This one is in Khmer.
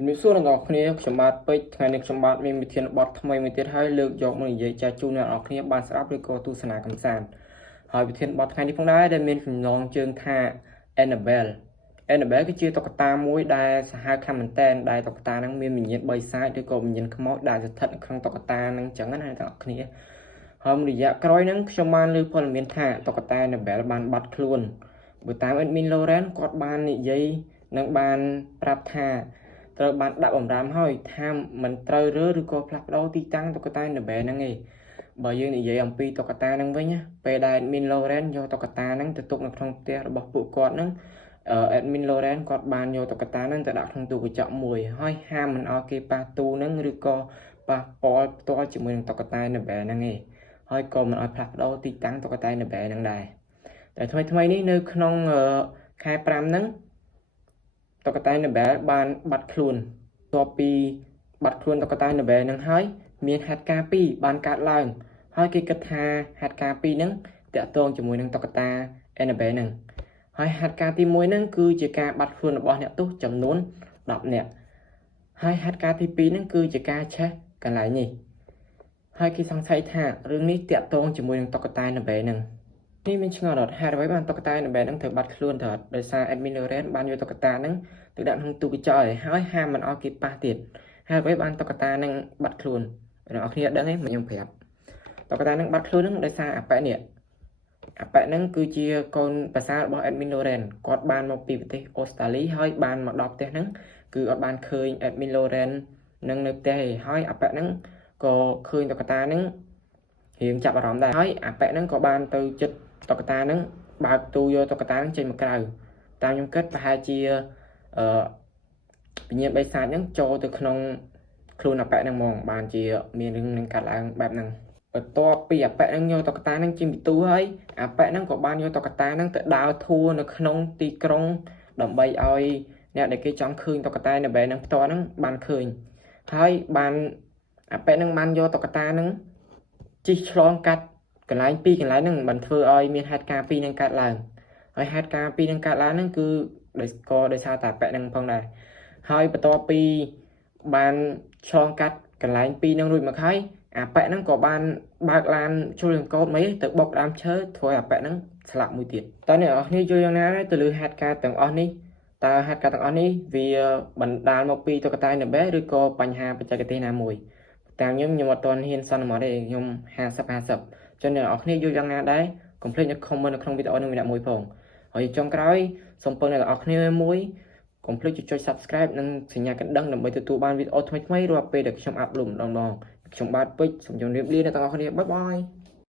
ជំរាបសួរដល់អ្នកគ្នាខ្ញុំបាទពេជ្រថ្ងៃនេះខ្ញុំបាទមានវិធានបទថ្មីមួយទៀតហើយលើកយកមកនិយាយចែកជូនអ្នកនរគ្នាបានស្ដាប់ឬក៏ទស្សនាកម្សាន្តហើយវិធានបទថ្ងៃនេះផងដែរដែលមានចំណងជើងថា Annabelle គឺជាតុក្កតាមួយដែលសាហាវខ្លាំងមែនទែនដែលតុក្កតានឹងមានវិញ្ញាណ3សាច់ឬក៏វិញ្ញាណខ្មោចដែលស្ថិតនៅក្នុងតុក្កតានឹងចឹងណាអ្នកនរគ្នាហើយរយៈក្រោយហ្នឹងខ្ញុំបានលើព័ត៌មានថាតុក្កតា Annabelle បានបាត់ខ្លួនបើតាម Admin Lauren គាត់បាននិយាយនិងបានប្រាប់ថាត្រូវបានដាក់បំរាមហើយថាមិនត្រូវរើឬក៏ផ្លាស់ប្ដូរទីតាំងតុក្កតា Annabelle ហ្នឹងឯងបើយើងនិយាយអំពីតុក្កតាហ្នឹងវិញពេលដែល Admin Lauren យកតុក្កតាហ្នឹងទៅទុកនៅក្នុងផ្ទះរបស់ពួកគាត់ហ្នឹងAdmin Lauren គាត់បានយកតុក្កតាហ្នឹងទៅដាក់ក្នុងទូកញ្ចក់មួយហើយហាមមិនឲ្យគេប៉ះទូហ្នឹងឬក៏ប៉ះពាល់ផ្ទាល់ជាមួយនឹងតុក្កតា Annabelle ហ្នឹងឯងហើយក៏មិនឲ្យផ្លាស់ប្ដូរទីតាំងតុក្កតា Annabelle ហ្នឹងដែរតែថ្មីនេះនៅក្នុងខែ5ហ្នឹងតុក្កតា Annabelle បានបាត់ខ្លួនបន្ទាប់ពីបាត់ខ្លួនតុក្កតា Annabelle ហ្នឹងហើយមានហេតុការណ៍ពីរបានកើតឡើងហើយគេគិតថាហេតុការណ៍ពីរហ្នឹងតាក់ទងជាមួយនឹងតុក្កតា Annabelle ហ្នឹងហើយហេតុការណ៍ទី1ហ្នឹងគឺជាការបាត់ខ្លួនរបស់អ្នកទោសចំនួន10នាក់ហើយហេតុការណ៍ទី2ហ្នឹងគឺជាការឆេះកន្លែងនេះហើយគេសង្ស័យថារឿងនេះតាក់ទងជាមួយនឹងតុក្កតា Annabelle ហ្នឹងនេះមានឆ្ងល់អត់ហេតុអ្វីបានតុក្កតា Annabelle ហ្នឹងត្រូវបាត់ខ្លួនទៅអត់ដោយសារ Admin Lauren បានយកតុក្កតាហ្នឹងទៅដាក់ក្នុងទូកញ្ចក់ហើយហាមមិនឲ្យគេប៉ះទៀតហេតុអ្វីបានតុក្កតាហ្នឹងបាត់ខ្លួនអ្នកនរគ្នាដឹងទេខ្ញុំប្រាប់តុក្កតាហ្នឹងបាត់ខ្លួនហ្នឹងដោយសារអាប៉ែនេះអាប៉ែហ្នឹងគឺជាកូនប្រសាររបស់ Admin Lauren គាត់បានមកពីប្រទេសអូស្ត្រាលីហើយបានមកដល់ផ្ទះហ្នឹងគឺអត់បានឃើញ Admin Lauren នឹងនៅផ្ទះទេហើយអាប៉ែហ្នឹងក៏ឃើញតុក្កតាហ្នឹងរៀងចាប់អារម្មណ៍ដែរហើយអាប៉ែហ្នឹងក៏បានទៅចិត្តតុក្កតាហ្នឹងបើកទូយកតុក្កតាហ្នឹងចេញមកក្រៅតាមខ្ញុំគិតប្រហែលជាវិញ្ញាណបិសាចហ្នឹងចូលទៅក្នុងខ្លួនអាប៉ែហ្នឹងហ្មងបានជាមានរឿងនឹងកាត់ឡើងបែបហ្នឹងបន្ទាប់ពីអាប៉ែហ្នឹងយកតុក្កតាហ្នឹងចេញពីទូហើយអាប៉ែហ្នឹងក៏បានយកតុក្កតាហ្នឹងទៅដើរធួនៅក្នុងទីក្រុងដើម្បីឲ្យអ្នកដែលគេចង់ឃើញតុក្កតា Annabelle ហ្នឹងផ្ទាល់ហ្នឹងបានឃើញហើយបានអាប៉ែហ្នឹងបានយកតុក្កតាហ្នឹងជិះឆ្លងកាត់កន្លែងពីរកន្លែងហ្នឹងបានធ្វើឲ្យមានហេតុការណ៍ពីរហ្នឹងកើតឡើងហើយហេតុការណ៍ពីរហ្នឹងកើតឡើងហ្នឹងគឺដោយសារតែអាប៉ែហ្នឹងផងដែរហើយបន្ទាប់ពីបានឆ្លងកាត់កន្លែងពីរហ្នឹងរួចមកហើយអាប៉ែហ្នឹងក៏បានបើកឡានជ្រុលចង្កូតមកទៅបុកដើមឈើធ្វើឲ្យអាប៉ែហ្នឹងស្លាប់មួយទៀតតើអ្នកនរគ្នាយល់យ៉ាងណាទៅលើហេតុការណ៍ទាំងអស់នេះតើហេតុការណ៍ទាំងអស់នេះវាបណ្ដាលមកពីតុក្កតា Annabelle ឬក៏បញ្ហាបច្ចេកទេសណាមួយតាមខ្ញុំអត់ទាន់ហ៊ានសន្មតទេខ្ញុំ50 ចឹងអ្នកនរគ្នាយល់យ៉ាងណាដែរកុំភ្លេចនៅ comment នៅក្នុងវីដេអូនេះម្នាក់មួយផងហើយចុងក្រោយសូមពឹងអ្នកនរគ្នាមួយកុំភ្លេចចុច subscribe និងសញ្ញាកណ្ដឹងដើម្បីទទួលបានវីដេអូថ្មីៗរាល់ពេលដែលខ្ញុំអាប់ឡូតម្ដងខ្ញុំបាទពេជ្រសូមជម្រាបលាអ្នកទាំងអស់គ្នាបាយបាយ